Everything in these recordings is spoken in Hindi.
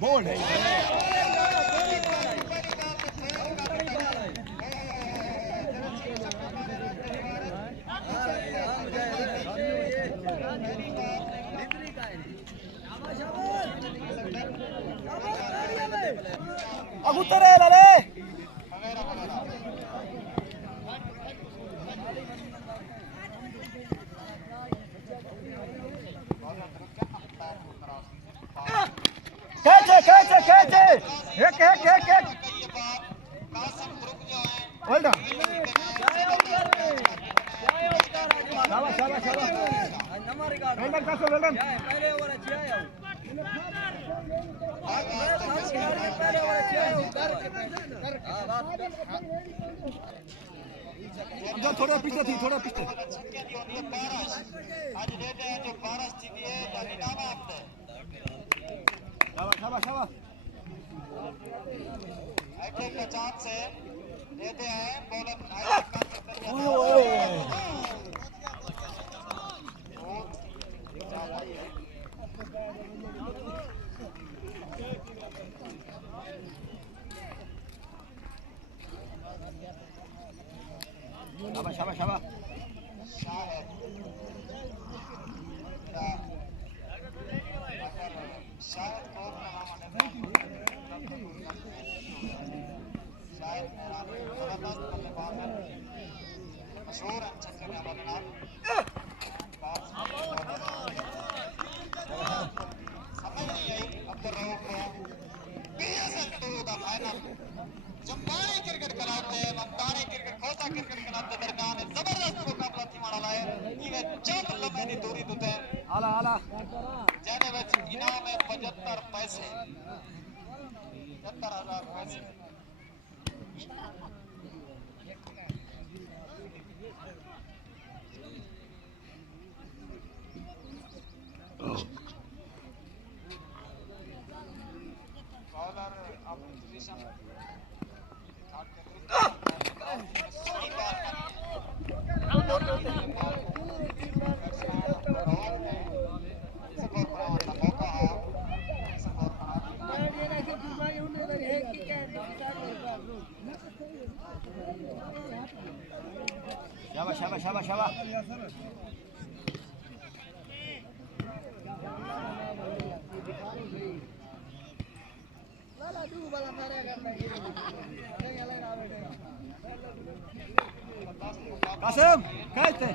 बोल्ड है। अगुतर है रे कैचे कैचे कैचे एक एक एक एक होल्ड शाबाश शाबाश शाबाश वेल्डन का वेल्डन पहले ओवर अच्छी आया जो थोड़ा पीछे थी थोड़ा पीछे आज लेते हैं जो 12 स्थिति है यानी नाम है आपने शाबाश शाबाश शाबाश हैट्रिक का चांस से लेते हैं बॉलर शाबाश शाबाश शाबाश शायद मशहूर समझ नहीं आई अब्दुल रऊफ को जंबारी क्रिकेट खिलाते ममतारी क्रिकेट खोसा क्रिकेट खिलाते दरमियान जबरदस्त मुकाबला थी मारा है ये चंद लम्हे दी दूरी तुते आला आला जाने विच इनाम है 75 पैसे 75000 पैसे बॉलर अपनी पोजीशन शाबाश शाबाश शाबाश शाबाश कासिम कहते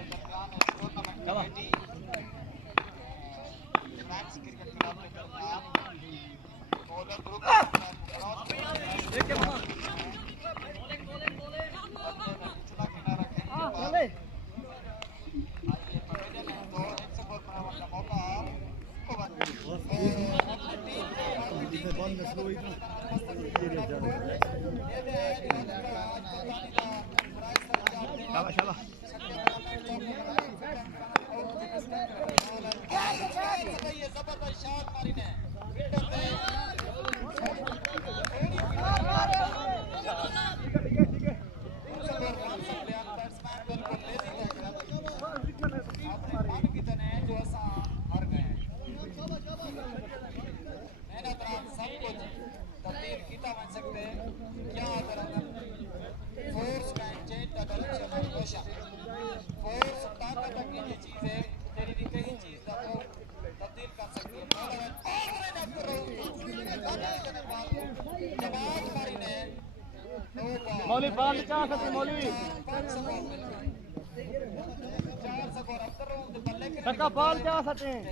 मौली बाल चाह सकते मौली सका बाल चाह सकते हैं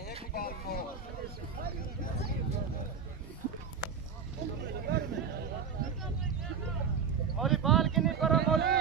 मौली बाल के नहीं करो मौली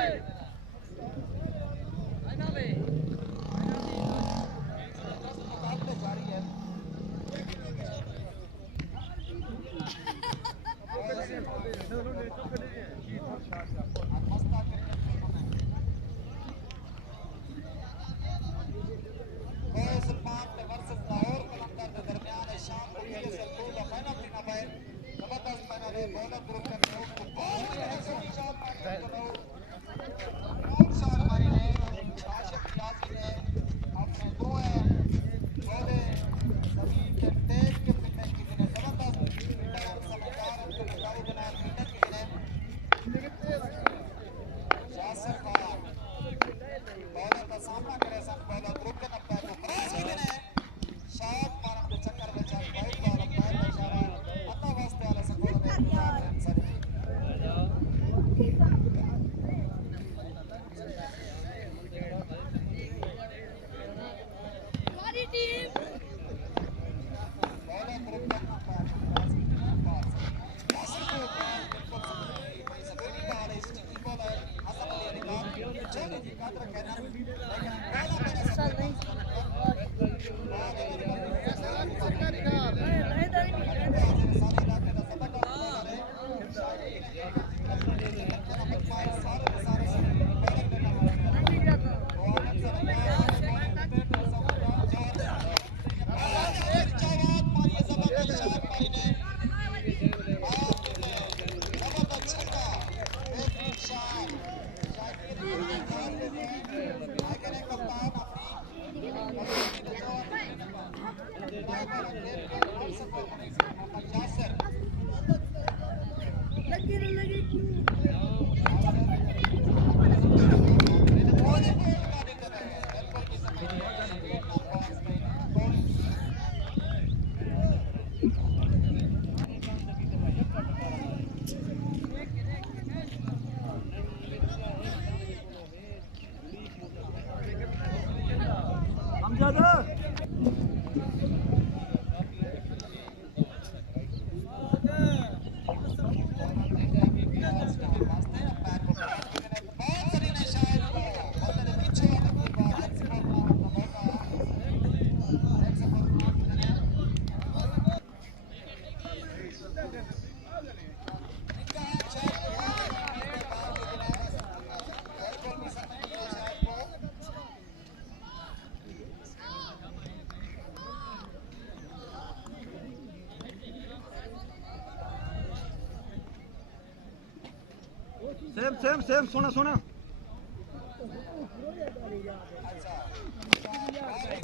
सेम सोना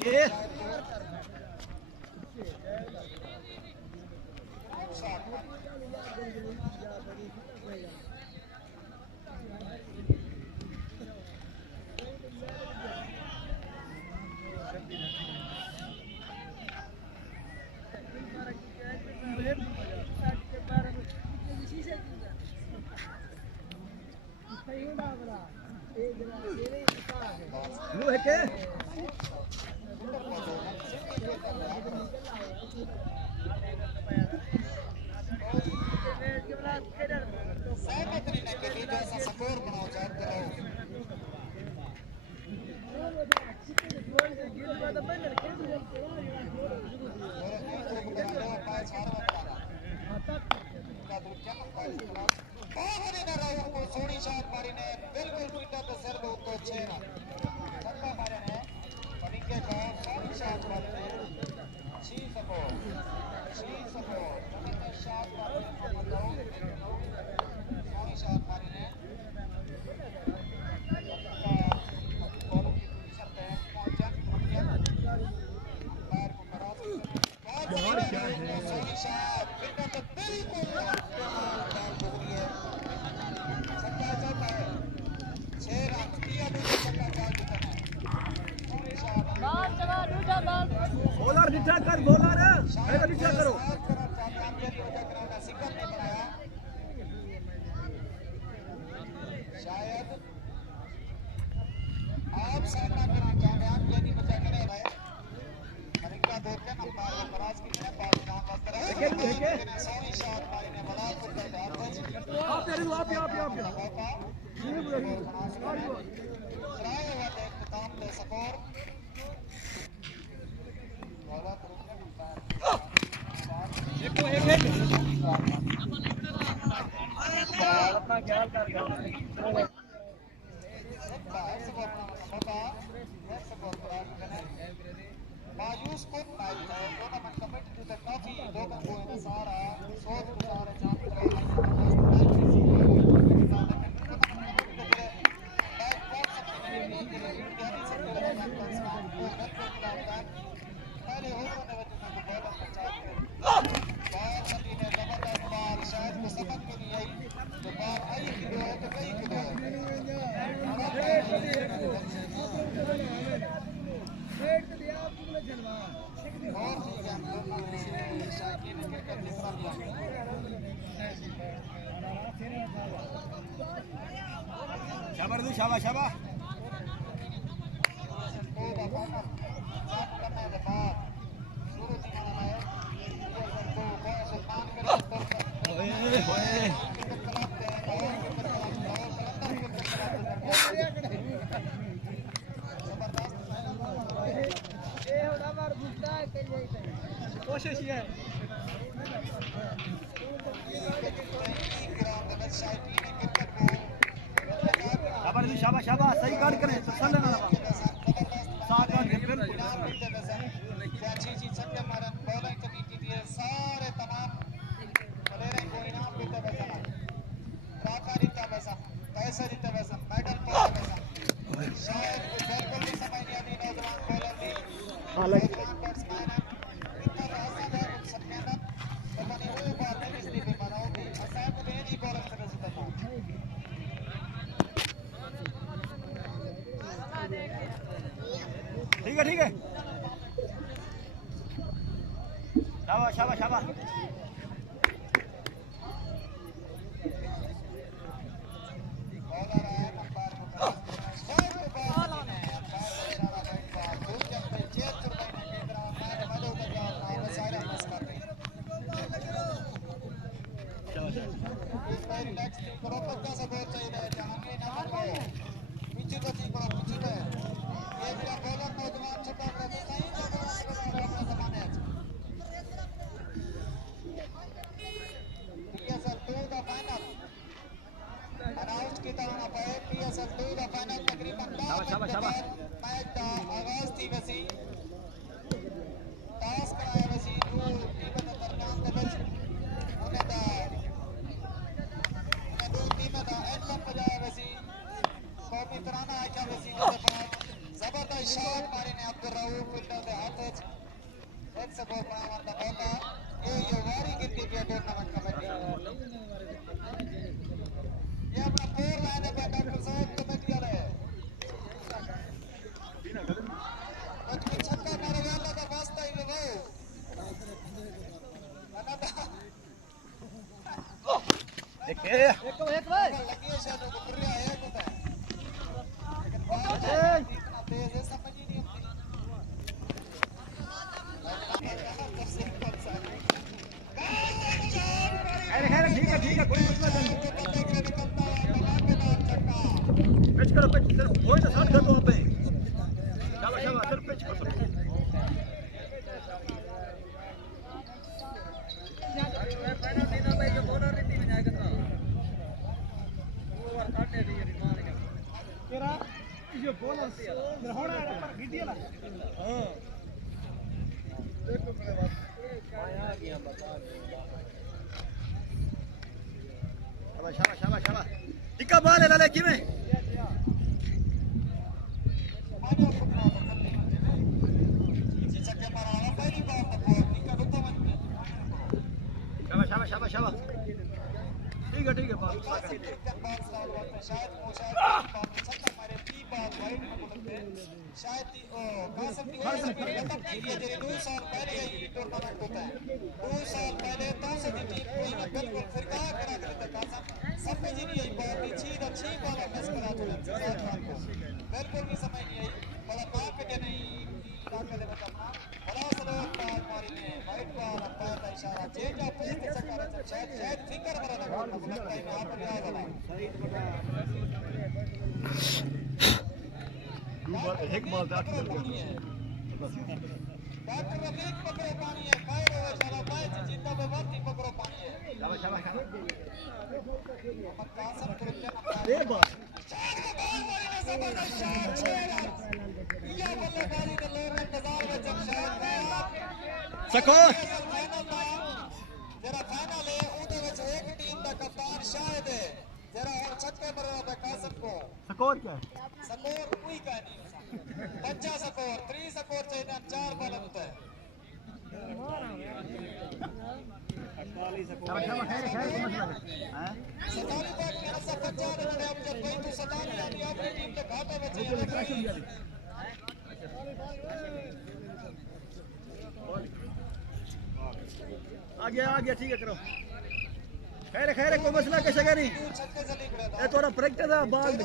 ये वो है क्या सोनी शॉट मारी ने बिल्कुल पीटा तो सिर दो को 6 रन छक्का मारे ने पनिके को सोनी शॉट मारी ने 6 सपोर्ट पनिके शॉट मारी ने सोनी शॉट मारी ने बॉल की पोजीशन पे पहुंचा पैर को क्रॉस और क्या है सोनी शॉट पीटा तो बिल्कुल बॉलर रिटा कर बॉलर है रिटा करो शायद आप सामना करना चाहते हैं यदि बचा करे भाई हरिका देख के अंपायर को क्रॉस की है बॉल डाउन बस करे सोनी शॉट मारी ने बड़ा कुछ डाल दे आप ट्राई हुआ देख काम ले स्कोर वाला करूंगा अंपायर अपना ख्याल कर मायूस को टूर्नामेंट कमेटी to the काफी लोगों को सारा सोच गुजार जान पहले हो शायद को समझ में नहीं आई तो बात आई कि तो कई शाबाश कोशिश है शाबाश सही गार्ड करें तो चल लेना साथ गार्ड बिल्कुल अच्छी चीज सबके मारन बॉलिंग कमेटी दिए सारे तमाम प्लेयर को इनाम देते वैसा ट्रॉफी देते वैसा पैसे देते वैसा मेडल देते वैसा शायद बिल्कुल भी समझ नहीं आती नौजवान बॉलर भी हालांकि बैट्समैन है शाबाश शाबाश शाबाश आ गया ठीक है करो खैर खैर कोई मसला कैसे का नहीं ये थोड़ा प्रैक्टिस है बाल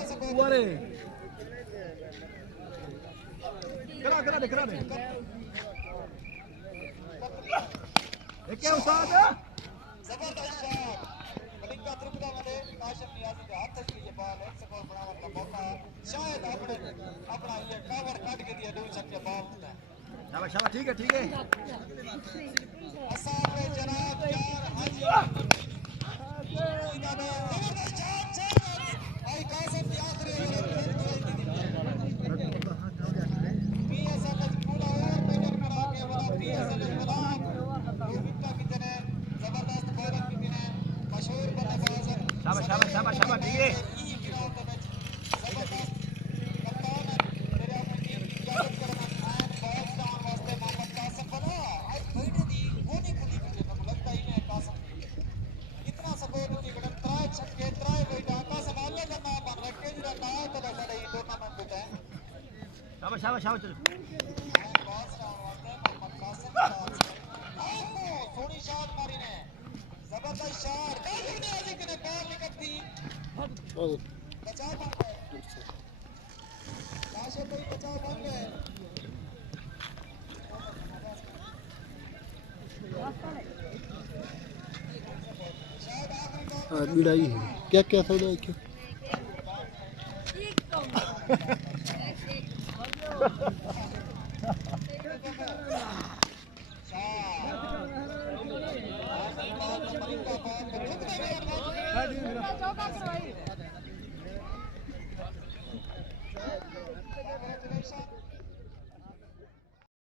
वाले करा दे क्या उस्ताद जबरदस्त शॉट मलिंगा त्रिपुरामध्ये काशिम नियाजी के हाथ से ये बॉल एक स्कोर बनाने का मौका शायद अपना ये कवर काट के दिया दो छक्के बॉल शाबाश ठीक है असाब जनाब यार हाजी जबरदस्त शॉट भाई कासिम की आखिरी पीएसएल पूरा ओवर बैटिंग करा के वाला पीएसएल गुलाम विकेट की तरह जबरदस्त बॉलिंग की तरह मशहूर बल्लेबाज शाबाश ठीक है जबरदस्त कप्तान तेरे अपनी टीम की क्यादत करना मैन बॉल्स डाउन वास्ते मोहम्मद कासिम बना आज बैठे दी गोनी खुली मुझे तो लगता ही नहीं कासिम इतना सपोर्ट की गड़न त्राय छक्के त्राय बैठा कासिम आगे करना बन रखे जरा ना तो साडे ई टूर्नामेंट होता है शाबाश बॉल्स डाउन वास्ते मोहम्मद कासिम बचाव बन गए, लाशों को ही बचाव बन गए। बिड़ाई है क्या क्या सौदा है क्या Congratulations.